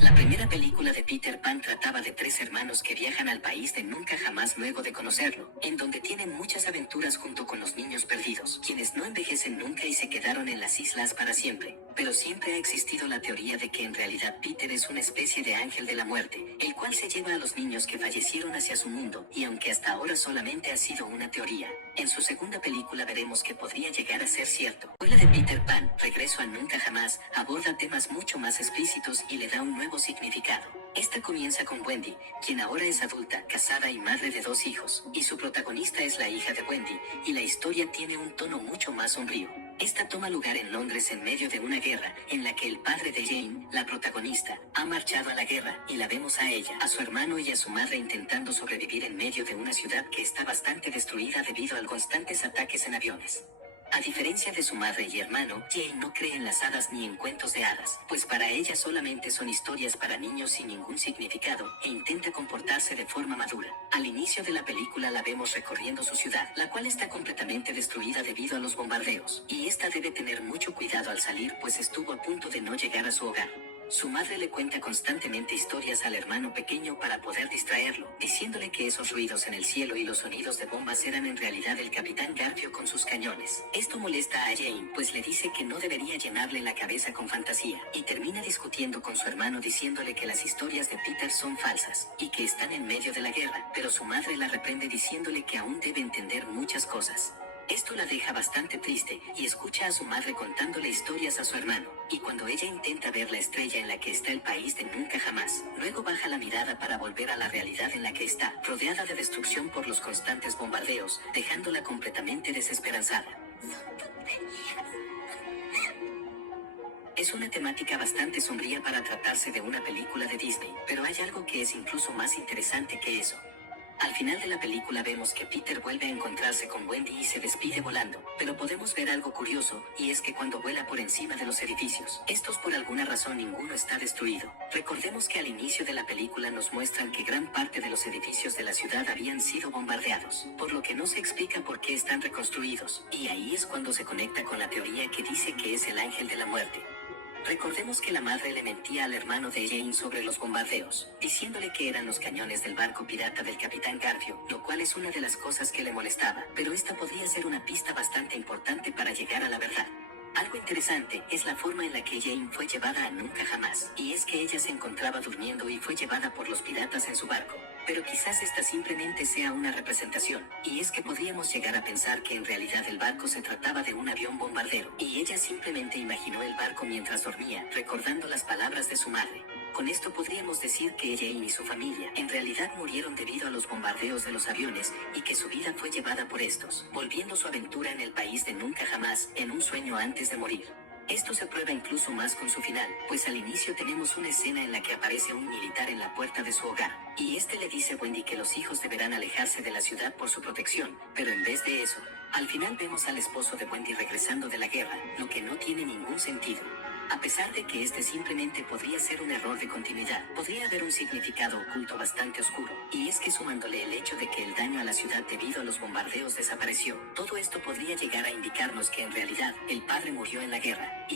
La primera película de Peter Pan trataba de tres hermanos que viajan al país de nunca jamás luego de conocerlo, en donde tienen muchas aventuras junto con los niños perdidos, quienes no envejecen nunca y se quedaron en las islas para siempre. Pero siempre ha existido la teoría de que en realidad Peter es una especie de ángel de la muerte, el cual se lleva a los niños que fallecieron hacia su mundo, y aunque hasta ahora solamente ha sido una teoría, en su segunda película veremos que podría llegar a ser cierto. La de Peter Pan, Regreso a Nunca Jamás, aborda temas mucho más explícitos y le da un nuevo significado. Esta comienza con Wendy, quien ahora es adulta, casada y madre de 2 hijos, y su protagonista es la hija de Wendy, y la historia tiene un tono mucho más sombrío. Esta toma lugar en Londres en medio de una guerra, en la que el padre de Jane, la protagonista, ha marchado a la guerra, y la vemos a ella, a su hermano y a su madre intentando sobrevivir en medio de una ciudad que está bastante destruida debido a los constantes ataques en aviones. A diferencia de su madre y hermano, Jane no cree en las hadas ni en cuentos de hadas, pues para ella solamente son historias para niños sin ningún significado, e intenta comportarse de forma madura. Al inicio de la película la vemos recorriendo su ciudad, la cual está completamente destruida debido a los bombardeos, y esta debe tener mucho cuidado al salir pues estuvo a punto de no llegar a su hogar. Su madre le cuenta constantemente historias al hermano pequeño para poder distraerlo, diciéndole que esos ruidos en el cielo y los sonidos de bombas eran en realidad el Capitán Garfio con sus cañones. Esto molesta a Jane, pues le dice que no debería llenarle la cabeza con fantasía, y termina discutiendo con su hermano diciéndole que las historias de Peter son falsas, y que están en medio de la guerra, pero su madre la reprende diciéndole que aún debe entender muchas cosas. Esto la deja bastante triste, y escucha a su madre contándole historias a su hermano, y cuando ella intenta ver la estrella en la que está el país de nunca jamás, luego baja la mirada para volver a la realidad en la que está, rodeada de destrucción por los constantes bombardeos, dejándola completamente desesperanzada. Es una temática bastante sombría para tratarse de una película de Disney, pero hay algo que es incluso más interesante que eso. Al final de la película vemos que Peter vuelve a encontrarse con Wendy y se despide volando, pero podemos ver algo curioso, y es que cuando vuela por encima de los edificios, estos por alguna razón ninguno está destruido. Recordemos que al inicio de la película nos muestran que gran parte de los edificios de la ciudad habían sido bombardeados, por lo que no se explica por qué están reconstruidos, y ahí es cuando se conecta con la teoría que dice que es el ángel de la muerte. Recordemos que la madre le mentía al hermano de Jane sobre los bombardeos, diciéndole que eran los cañones del barco pirata del Capitán Garfio, lo cual es una de las cosas que le molestaba, pero esta podría ser una pista bastante importante para llegar a la verdad. Algo interesante es la forma en la que Jane fue llevada a nunca jamás, y es que ella se encontraba durmiendo y fue llevada por los piratas en su barco. Pero quizás esta simplemente sea una representación, y es que podríamos llegar a pensar que en realidad el barco se trataba de un avión bombardero, y ella simplemente imaginó el barco mientras dormía, recordando las palabras de su madre. Con esto podríamos decir que Jane y su familia en realidad murieron debido a los bombardeos de los aviones, y que su vida fue llevada por estos, volviendo su aventura en el país de nunca jamás, en un sueño antes de morir. Esto se prueba incluso más con su final, pues al inicio tenemos una escena en la que aparece un militar en la puerta de su hogar, y este le dice a Wendy que los hijos deberán alejarse de la ciudad por su protección, pero en vez de eso, al final vemos al esposo de Wendy regresando de la guerra, lo que no tiene ningún sentido. A pesar de que este simplemente podría ser un error de continuidad, podría haber un significado oculto bastante oscuro, y es que sumándole el hecho de que el daño a la ciudad debido a los bombardeos desapareció, todo esto podría llegar a indicarnos que en realidad, el padre murió en la guerra, y